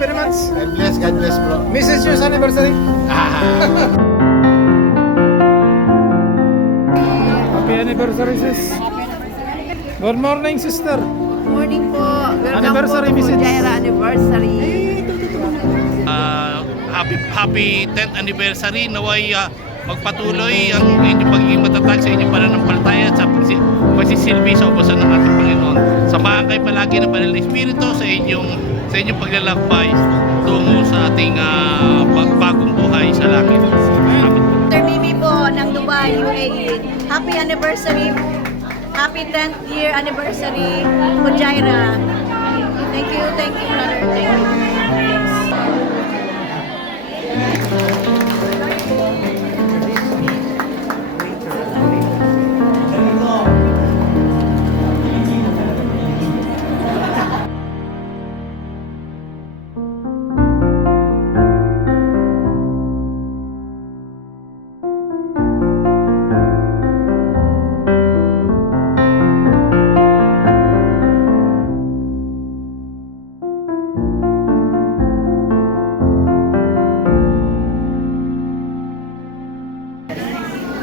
very much. God bless bro. Mrs. Yu's anniversary. Happy anniversary, sis. Good morning, sister. Morning po. Welcome Anniversary po to message. Jaira anniversary. Happy 10th anniversary. Naway magpatuloy ang inyong pagiging matatag sa inyong pananampalataya at sa pagsisilbi sa ubasan ng ating Panginoon. Samahan kayo palagi ng Banal na Espiritu sa inyong paglalakbay tungo sa ating bagong buhay sa langit. Salamat po. Sir Mimi po ng Dubai, UAE. Happy anniversary. Happy 10th year anniversary po Jaira. Thank you, brother. Thank you.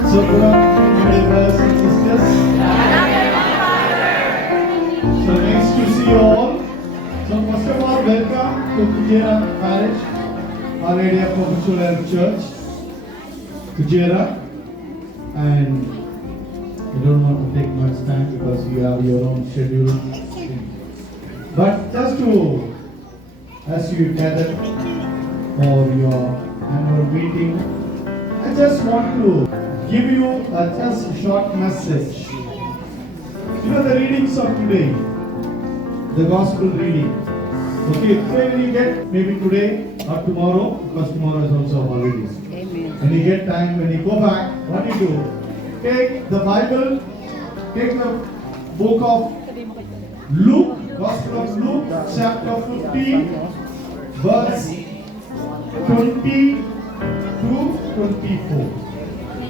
So good afternoon, my brothers and sisters. So nice to see you all. So first of all, welcome to Kujera Parish, Our Lady of Perpetual Church, Kujera. And I don't want to take much time because you have your own schedule. But just to, as you gather for your annual meeting, I just want to give you just a short message. You know the readings of today, the gospel reading. Okay, today when you get, maybe today or tomorrow, because tomorrow is also holiday. Amen. When you get time, when you go back, what do you do? Take the Bible, take the book of Luke, Gospel of Luke, chapter 15, verse 20 to 24.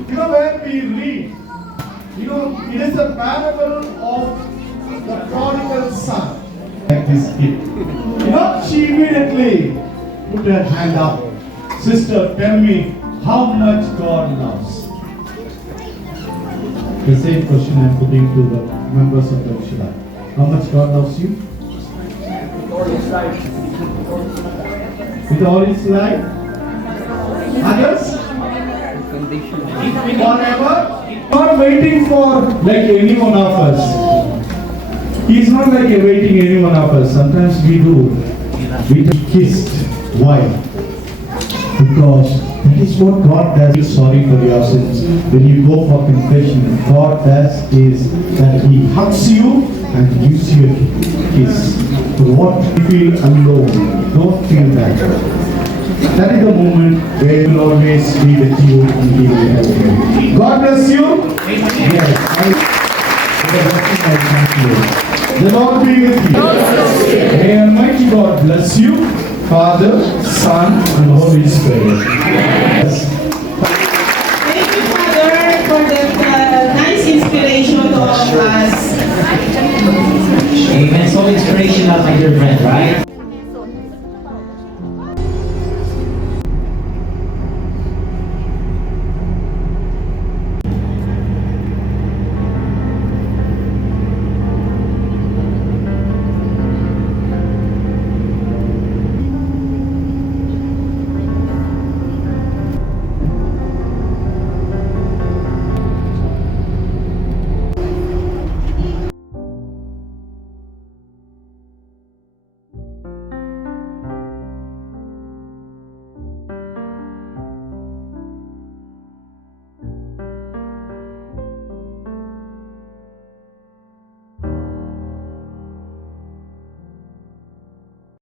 You know, when we read, it is a parable of the prodigal son. Like this kid. She immediately put her hand up. Sister, tell me how much God loves. The same question I am putting to the members of the Ushila. How much God loves you? With all his life? Others? Forever, not waiting for like any one of us. He is not like awaiting any one of us. Sometimes we do. We get kissed. Why? Because that is what God does. He's sorry for your sins. When you go for confession, God does is that He hugs you and gives you a kiss. What you feel alone, don't feel that. That is the moment where He will always be with you and He will help you. God bless you. Yes. The Lord be with you. May Almighty God bless you, Father, Son, and Holy Spirit.